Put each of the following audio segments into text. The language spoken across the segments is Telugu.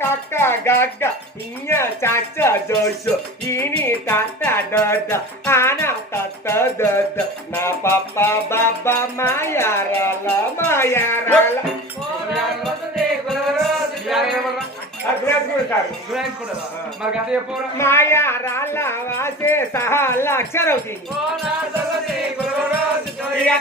కక్క గగ్గ ఇన్న చచ్చ జోష్ ఇని తత్త దద ఆన తత్త దద నా పప్ప బాబ మాయారాల మాయారాల మరి అదే చెప్పరా మాయారాల వాసే సహా లక్షరవుతుంది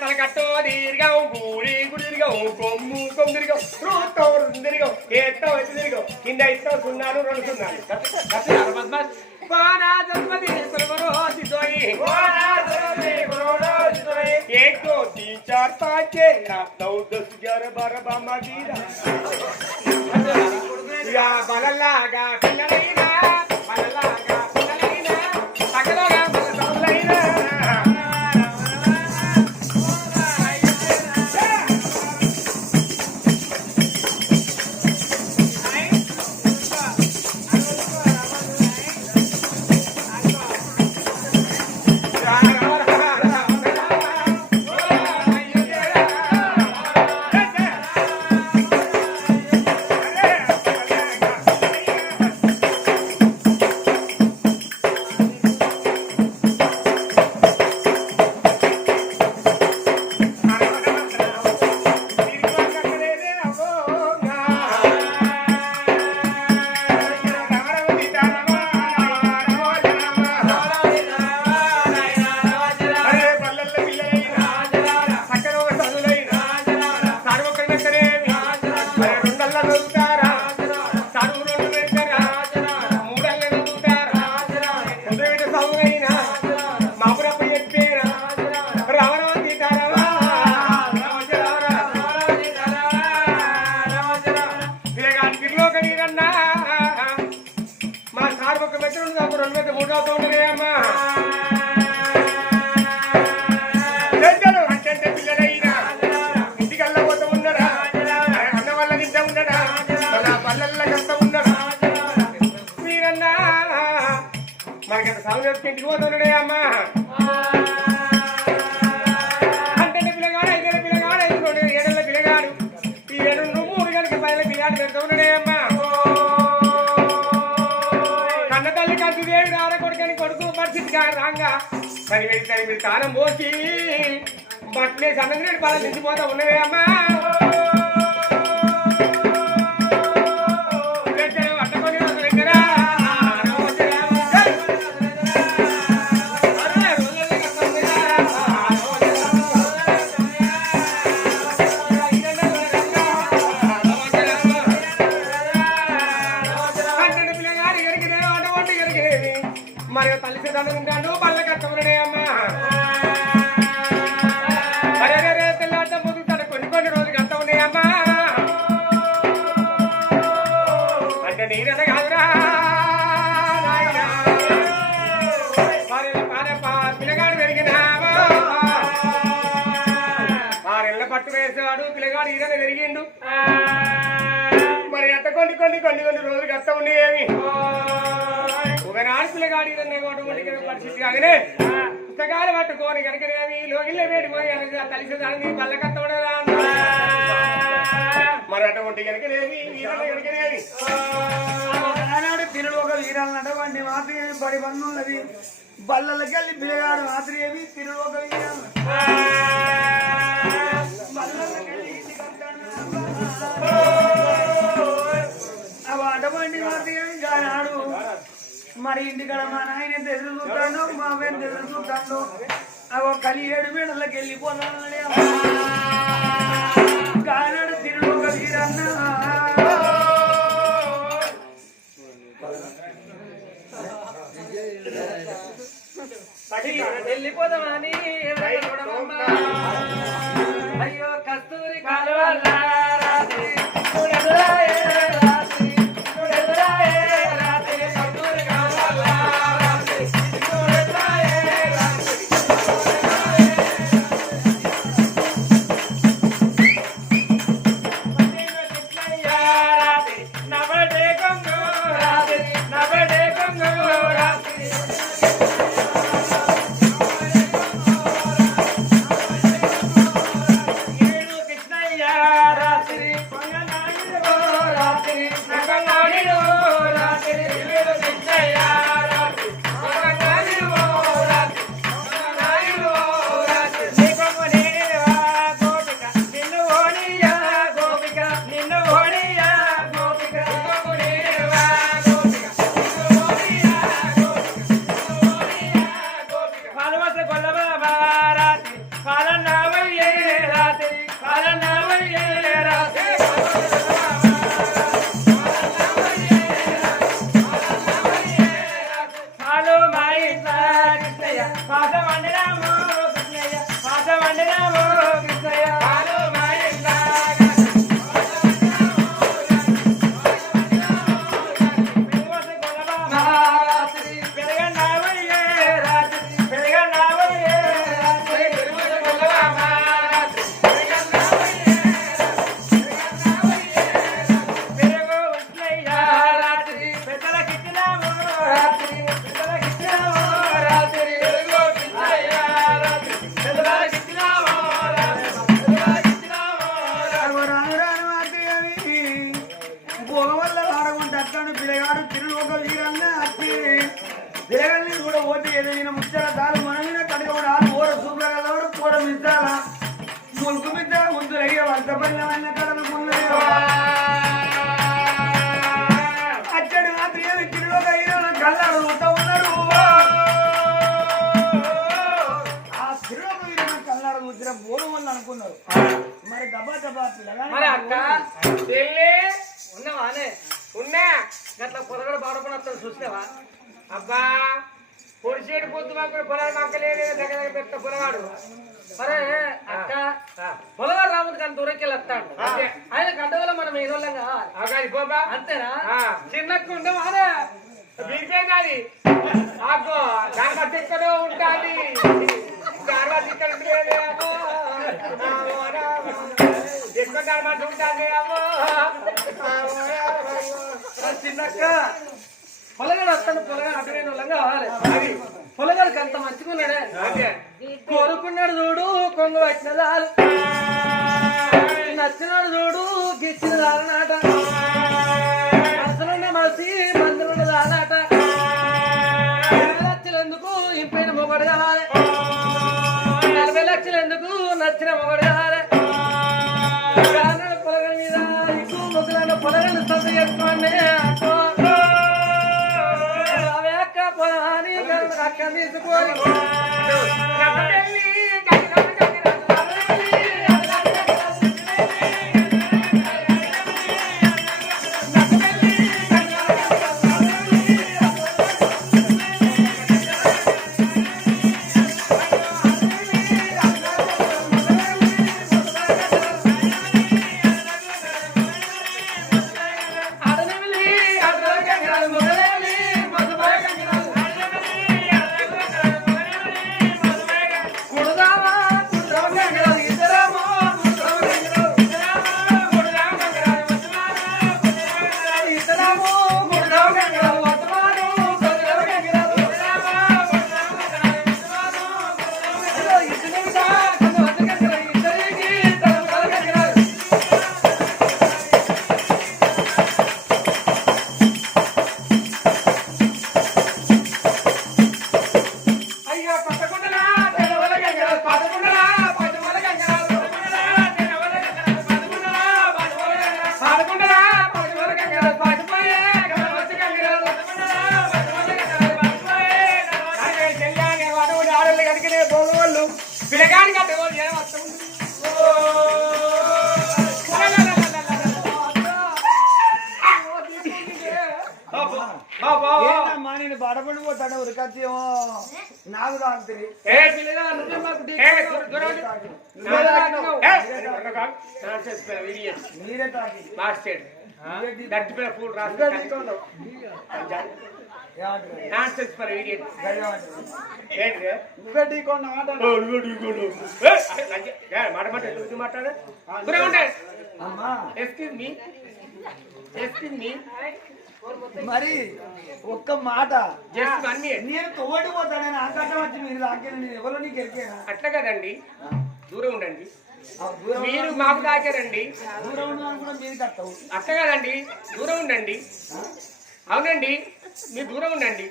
తన కట్టో దీర్ఘం గూడి గుడిర్గం కొమ్ము కొమ్మిరిగం రూతో రుందిరిగం ఏతో ఎత్తిరిగం కింద ఇస్తో సున్నాను రెండు సున్నాను కోనా జన్మది సర్వరోసి దోయి एक दो तीन चार पाँच छः सात नौ दस ग्यारह बारह बामा दीरा या బలలాగా పిల్లలైనా బలలాగా గంటల పైన అమ్మా కన్న తల్లి కంటి దేవుడు రాడ కొడుకని కొడుకు పరిస్థితి రాగా. మరి వెళ్ళి తల్లి మీరు తానం పోసి బట్టలే సన్నగిరెడ్డి పాలు నిండిపోతా ఉన్నవే అమ్మా. కష్ట ఉండేవి ఒకనాడు పిల్లగాడు పరిస్థితి కాగానే పుస్తకాలు పట్టుకొని కనుకనేవి లోగిళ్ళ వేడి పోయి అనగా కలిసి దాని బల్ల కట్ట ఉండదా మరి అటువంటి కనుకనేవి ఆనాడు పిల్లలు ఒక వీరాలు నడవండి మాత్రమే పడి పన్నున్నది బల్లలకి వెళ్ళి పిల్లగాడు మాత్రమేమి పిల్లలు ఒక వీరాలు బల్లలకెళ్ళి ఇంటికి వస్తాడు. అవి అటువంటి మాత్రమే మరి ఇంటికాడ మా నాయన ఎంత ఎదురు చూస్తాడు మా ఎంత ఎదురు చూస్తాడు అవి కలి ఏడు మేడలకి వెళ్ళిపోతాడు కానాడు తిరుడు కలిగిరన్న. వెళ్ళిపోదామని అయ్యో మరి అక్క చెల్లి ఉన్నావానే ఉన్నా. గట్ల పొరగడ బాధపడతాడు చూసినావా? అబ్బా పొడిచేడు పొద్దు మాకు పొలాలు మాకలేదు దగ్గర దగ్గర పెద్ద పొలగాడు సరే అక్క పొలగాడు రాముడు కానీ దూరకెళ్ళి వస్తాడు. ఆయన గడ్డవల్ల మనం ఏదోళ్ళం కావాలి. అగాది పోబా అంతేనా. చిన్నకు ఉండవానే ఆగో దాని బట్టి ఎక్కడో ఉంటాది. తర్వాత ఇక్కడ చిన్నక్క. పొలగాడు వస్తాడు పొలగాడు అటువైన వాళ్ళం కావాలి పొలగాడికి అంత మంచిగున్నాడే అదే. కోరుకున్నాడు చూడు కొంగు పట్టిన చాలు నచ్చినాడు చూడు గిచ్చిన చాలనాట మనసులున్న అక్కో. ఏ, రెండు కాదు. నాన్సెన్స్ పిల్ల, idiot. మీరే తాగి మార్చేడు. దట్టి పిల్ల పూలు రాసి నాన్సెన్స్ idiot. ఏమంటారు ఏంటిది? నువ్వే ఢీకొన్న ఓ, నువ్వు ఢీకొను. మాట మాట ఎందుకు మాట్లాడు? దూరం ఉండే. అమ్మా Excuse me. Excuse me. మరి ఒక్క మాట. నేను తోడి పోతానని ఆకాశం వచ్చి మీరు తాకిన నేను ఎవరో నీకు ఎరికేనా? అట్లా కదండి. దూరం ఉండండి. మీరు మాకు తాకారండి దూరం ఉన్నాను కూడా మీరు కట్టవు అట్లా కదండి. దూరం ఉండండి. అవునండి. మీరు దూరం ఉండండి.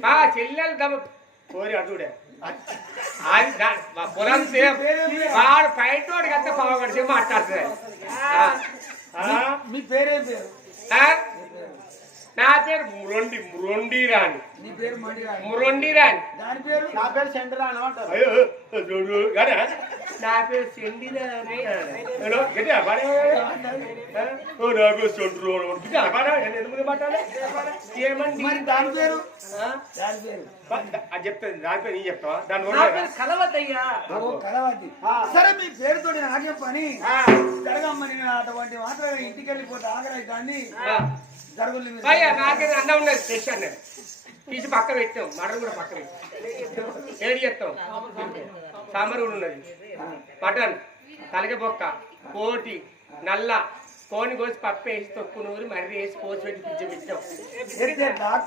మా చెల్లెలు దమ కోరి అటుడే పొలం. వాడు బయట వాడికి అంతా పావగడిచి మాట్లాడుతుంది ఆ? ఆ? మీ పేరేం పేరు? నా పేరు మురొండి మురొండి రాని నీ పేరు. మురొండి రాని దాని పేరు? నా పేరు సెంటర్ అని అంటారు. చూడు నా పేరు సెండి గట్టిగా పాడే. నా పేరు సెండి. గట్టిగా పాడే. ఎందుకు ఏమండి? మరి దాని పేరు? ఆ? దాని పేరు. అది చెప్తాను దాని పేరు నీ చెప్తావా? దాని పేరు కలవద్దయ్యా కలవద్ది సరే మీ పేరుతో నాకేం పని. ఆ. జరగమ్మ నేను అటువంటి మాత్రం ఇంటికి వెళ్ళిపోతే ఆగరాయి దాన్ని. అయ్యా నాకైతే అన్నం ఉన్నది స్టేషన్ నేను తీసి పక్క పెట్టాం మటన్ కూడా పక్క పెట్టాం. ఏడు చేస్తాం. సాంబార్ కూడా ఉన్నది. మటన్ తలక బొక్క కోటి నల్ల కోని కోసి పప్పు వేసి తొక్కు నూరి మర్రి వేసి కోసి పెట్టి పిచ్చి పెట్టాం?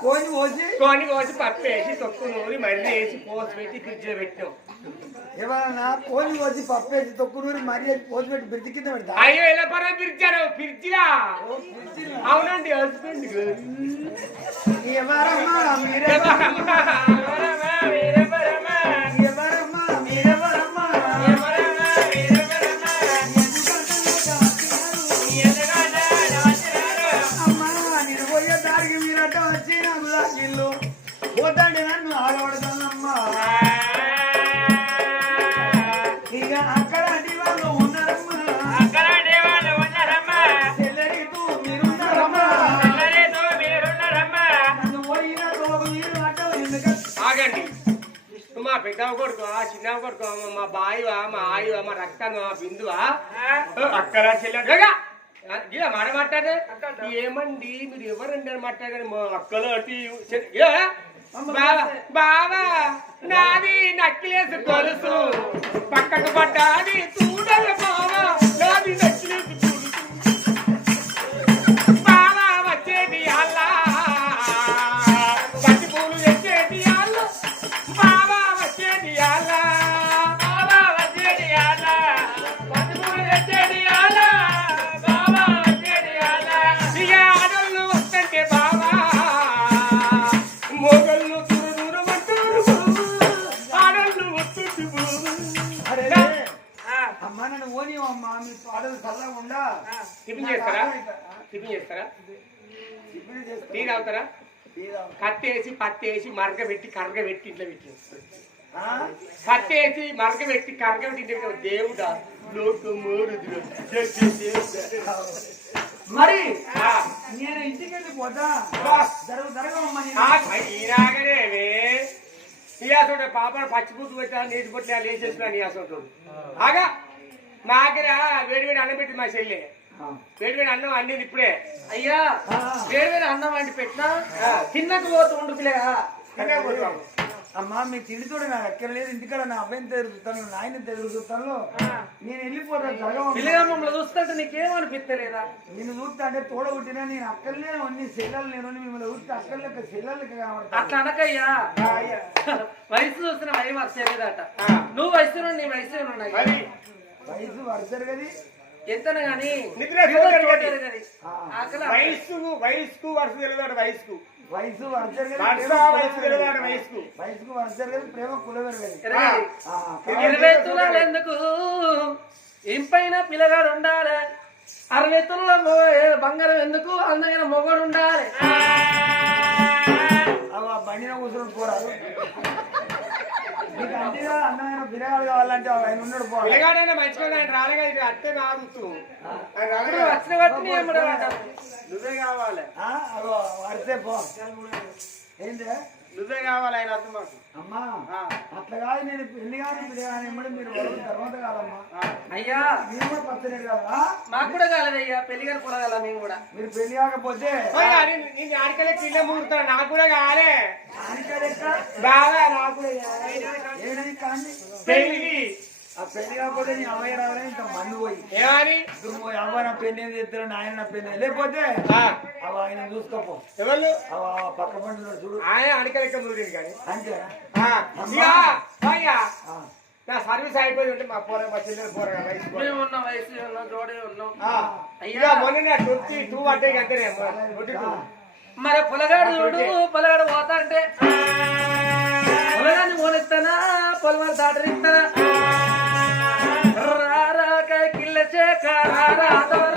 కోని పోసి కోని కోసి పప్పు వేసి తొక్కు నూరి మర్రి వేసి కోసి పెట్టి ఫ్రిడ్జ్లో పెట్టాం ఎవరన్నా కోసి వచ్చి పప్పు వేసి తొక్కు నూరి మరీ వేసి పోసి పెట్టి బ్రిడ్జి కింద పెడతా? అయ్యో ఎలా పరం పిలిచారు పిలిచిరా అవునండి హస్బెండ్ ఎవరమ్మా? మీరెవరమ్మా మా పెద్ద కొడుకు ఆ చిన్న కొడుకు మా- బాయివా మా ఆయువా మా రక్తాను మా బిందువా? అక్కడ చెల్లెగా ఇలా మాట మాట్లాడే. ఏమండి? మీరు ఎవరండి అని మాట్లాడారు మా అక్కలు అటు బావా నాది నక్కిలేసు గొలుసు. పక్కకు పడ్డాది చూడల బావా. అమ్మా మీ పాటలు చల్లగా ఉండా? టిఫిన్ చేస్తారా? టిఫిన్ చేస్తారా. టీ తాగుతారా? తీరా. కత్తేసి పత్తేసి మరగ పెట్టి కరగ పెట్టి ఇంట్లో పెట్టి ఆ? కత్తేసి మరగ పెట్టి కరగ పెట్టి ఇంట్లో పెట్టి దేవుడా. మరి ఆ, నేను ఇంటికి వెళ్ళి పోతా? జరుగు జరగమ్మా ఇయాసోడు పాపను పచ్చిపూసు పెట్టా నీటి పొట్ల లేచేస్తున్నా ఇయాసోడు ఆగా. మా దగ్గర వేడి వేడి అన్నం పెట్టి మా చెల్లి. వేడి వేడి అన్నం అండింది ఇప్పుడే. అయ్యా వేరు అన్నం వండి పెట్టినా? తిన్నకు పోతూ ఉండు పిల్లగా. తినే పోతాం. అమ్మా మీ తిండితోడు నాకు ఎక్కడ లేదు ఇంటికాడ నా అబ్బాయిని తిరుగుతాను నాయన తిరుగుతాను నేను వెళ్ళిపోతాను చూస్తుంటే నీకేమనిపిస్తలేదా నేను చూస్తా అంటే తోడ పుట్టినా నేను అక్కడనే అన్ని సెల్లలు నేను మిమ్మల్ని చూస్తే అక్కర్లేక సెల్లలకి కనబడతా అట్లా అనకయ్యా. ఆ, అయ్యా. వయసు చూసిన వై ఆ. నువ్వు వయసు నీ వయసు ఉన్నాయి? వయసు కది? ఎంతన వరుస తెలియదు వయస్సుకు వయసు వరుసరు ప్రేమ వయసుకు. వరుసరు కది. ఇరవై తులాలు ఎందుకు ఇంపైన పిల్లగాడు ఉండాలి? అరవై తులాల బంగారం ఎందుకు? అందమైన మొగడు ఉండాలి. అవి ఆ బండిన కూర్చొని పోరాదు అందమైన బిరగాడు కావాలంటే ఆయన ఉన్నాడు మంచిగా ఆయన రాలేగా ఇది అట్టే నాగుతూ ఆయన వచ్చిన. నువ్వే కావాలి. వరిసే పో. ఏంటి నువ్వే కావాలి ఆయన అర్థం మాకు. అమ్మా. అట్లా కాదు నేను పెళ్ళి కానీ పిల్లి కానీ ఇమ్మడి మీరు వరకు తర్వాత కాదమ్మా. అయ్యా. మీరు కూడా పచ్చలేదు కదా? మాకు కూడా కాలేదయ్యా పెళ్ళి గారు కూడా కాల మేము కూడా. మీరు పెళ్ళి కాకపోతే నేను ఆడికలే కింద ముగురుతాను నాకు కూడా కావాలి ఆనికాడెక్క బాగా నాకు కూడా కావాలి. ఆ పెళ్ళి కాకపోతే నీ అమ్మాయి రావాలని ఇంత మందు పోయి. ఏమని? దుమ్ము అవ్వ నా పెళ్ళి ఏం చేస్తాడు నాయన నా పెళ్ళి లేకపోతే ఆ, అవ ఆయన చూసుకోపో. ఎవరు పక్క పండుగ చూడు. ఆయన ఆడికలెక్క ముదిరింది కానీ. అంతేనా. నా సర్వీస్ అయిపోయి ఉంటే మా పోర మా చెల్లెలు పోర వయసు ఉన్నాం వయసు ఉన్నాం జోడే ఉన్నాం. ఇక మొన్న ట్వంటీ టూ అంటే అంతేనే ట్వంటీ టూ మరి పొలగాడు చూడు పొలగాడు పోతా అంటే పొలగాన్ని పోనిస్తానా పొలగాడు దాటరిస్తానా రారాక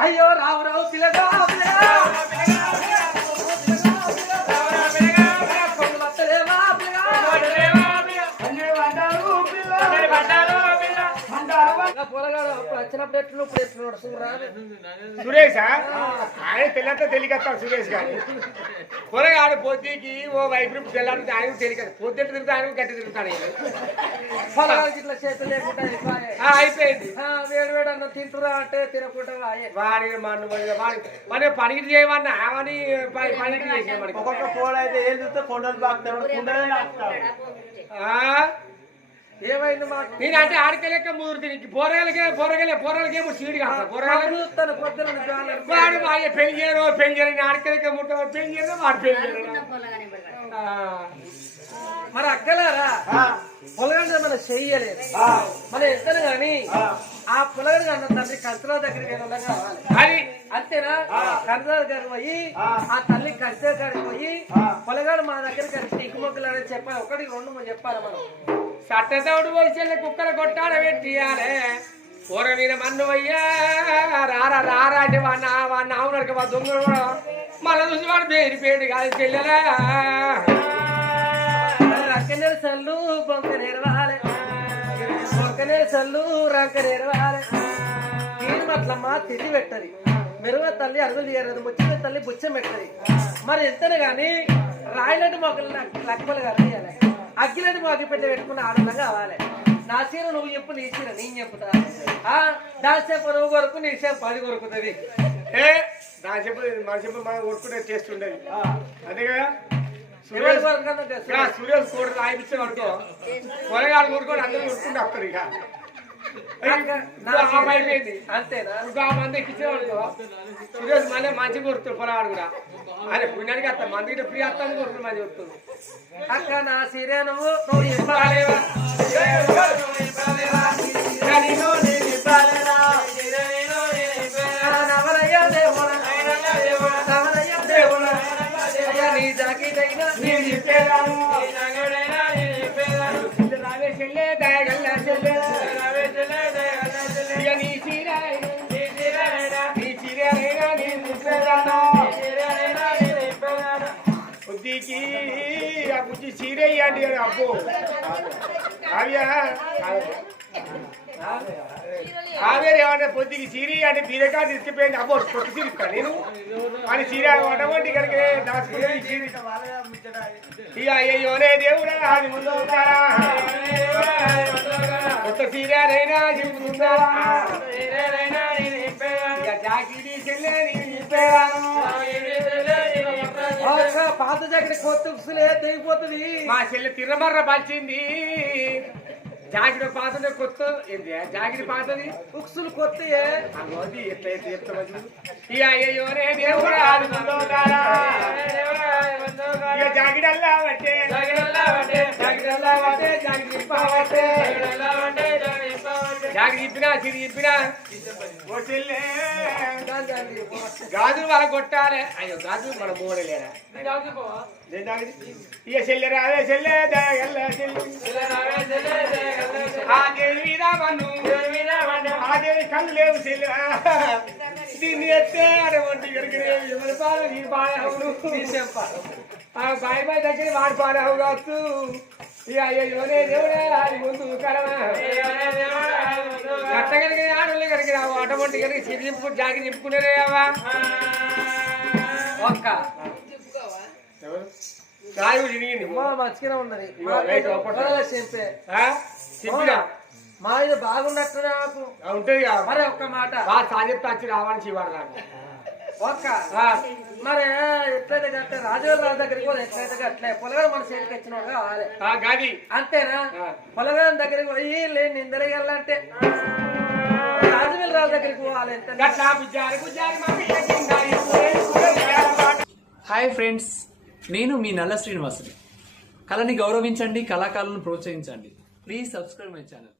ஐயோ ராவ் ராவ் பிள்ளைதான் సురేష్? ఆయన తెల్లంతా తెలియకత్తాడు సురేష్ గారు. పొరగాడు పొద్దుకి ఓ వైపు తెల్లంతా ఆయన తెలియక పొద్దుట తిరుగుతా ఆయన గట్టి తిరుగుతాడు ఇట్లా చేతులు లేకుండా అయిపోయింది. ఆ, వేడి వేడి అన్న తింటురా అంటే తినకుండా. వాడి మన వాడి మన పనికి చేయమన్నా? అవని పని పనికి చేసే మనకి ఒక్కొక్క అయితే ఏం చూస్తే కొండలు బాగుతాడు కుండలే నాకుతాడు ఆ? ఏమైంది మాకు? నేను అంటే ఆడికెళ్ళక ముదురుతుంది పోరగాలకే పోరగాలే పోరగాలకేమో సీడి కాదు పోరగాలకు తన పొద్దున. వాడు వాడి పెళ్ళి చేయరు పెళ్ళి చేయరు. ఆడికెళ్ళక ముట్ట పెళ్ళి చేయరు వాడు పెళ్ళి చేయరు. ఆ. మరి అక్కలారా? పొలగడ మనం చెయ్యలేదు మనం ఎత్తను గాని ఆ. పొలగడ అన్న తండ్రి కంచల దగ్గరికి వెళ్ళడం కావాలి అది. అంతేనా? కంచల దగ్గరికి పోయి ఆ. తల్లి కంచెల దగ్గరికి పోయి పొలగాడు మా దగ్గరికి వచ్చి ఇక్కుమొక్కలు అనేది చెప్పాలి. ఒకటి రెండు మూడు చెప్పాలి మనం. సట్టతోడు పోయి కుక్కల కొట్టాడ పెట్టియాలే. కూర మీద మన్ను అయ్యా రారా రారా అంటే వాడిన నా ఆవు నడక మా దొంగ మళ్ళీ చూసి వాడు పేరు కాదు చెల్లెలా. రక్కనే సల్లు బొంక నెరవాలి. బొంకనే సల్లు రంక నెరవాలి. తీరు మట్లమ్మ తిరిగి పెట్టది. మెరుగ తల్లి అరుగులు తీయరదు. ముచ్చిన తల్లి బుచ్చం పెట్టది. మరి ఎంతనే కానీ రాయలంటి మొక్కలు లక్కలు కలగాలి అగ్గిలంటి మొగ్గి పెట్టి పెట్టుకుని ఆనందం కావాలి. నా చీర నువ్వు చెప్పు నీ చీర నేను చెప్పుతా. ఆ, దాని సేపు నువ్వు కొరకు నీ సేపు పది కొరుకుతుంది. ఏ నా చెప్పు మన చెప్పు మనం కొట్టుకుంటే టేస్ట్ ఉండేది. అంతే కదా. ఇలా సురేష్ కూడా రాయిపించే వరకు పొరగాడు కొడుకొని అందరూ కొట్టుకుంటూ వస్తారు ఇక. మళ్ళీ మంచి కొడుతుంది పొరగాడు కూడా అదే పుణ్యానికి వస్తాం మందికి ఫ్రీ వస్తాను కొడుతుంది మంచి కొడుతుంది. అక్క నా సీరే నువ్వు నువ్వు ఇవ్వాలేవా? నీ జాకెట్ అయినా నీ రావే చీర అని అప్పు కావ్య? కావేరి ఏమంటే పొద్దుకి సిరి అంటే బీరకా తీసుకుపోయింది. అబ్బో కొత్త సిరి తీరుస్తా నేను. అని సిరి అనమాట ఇక్కడికి దాచుకుని సిరి. ఇక అయ్యోనే దేవుడా అది ముందు కొత్త చీరనైనా చెప్పుకుంటారా ఇక జాకిరి నేను చెప్పేదాను పాత జాకెట్ కొత్త ఉసులే తెగిపోతుంది. మా చెల్లె తిరమర్ర పంచింది జాకిరి పాతది కొత్త. ఏంది జాకిరి పాతది? ఉక్సులు కొత్త ఎట్లయితే చెప్తామని ఇక అయ్యోనే దేవుడా అది ముందు ఉంటారా ఇప్పినా ఓ చెల్లె గాజులు వాళ్ళ కొట్టాలి. అయ్యో గాజులు మన మూడలేరా. ఇక చెల్లె రావే చెల్లె ఆ దేవి మీద మన్ను ఆ దేవి కళ్ళు లేవు చెల్లె. దీన్ని ఎత్తే గడికి ఎవరి పాలు నీ పాడవును ఆ బాయ్ బాయ్ దగ్గర వాడి పాడవు కావచ్చు ఇక అయ్యోనే దేవుడే అది ముందు కలవా గట్ట కడిగి ఆడోళ్ళు కడిగి రావు అటువంటి కడిగి సిరి చింపుకు జాగి అవ్వా? ఒక్క. రాయి చిరిగింది మా మంచిగానే ఉన్నది? చెప్పినా మా ఇది బాగున్నట్టు నాకు ఆ, ఉంటుంది. మరి ఒక్క మాట. బాగా సాజెప్తా వచ్చి రావని శివాడు నాకు ఒక్క. మరి ఎట్లయితే గట్టే రాజుగారి రాజు దగ్గరికి పోతే ఎట్లయితే గట్లే పొలగాడు మన చేతికి వచ్చినోడు కావాలి ఆ గాది. అంతేనా? ఆ. పొలగాని దగ్గరికి పోయి లేని రాజువెల్లి రాజు దగ్గరికి పోవాలి. హాయ్ ఫ్రెండ్స్ నేను మీ నల్ల శ్రీనివాసుని. కళని గౌరవించండి కళాకారులను ప్రోత్సహించండి. Please subscribe my channel.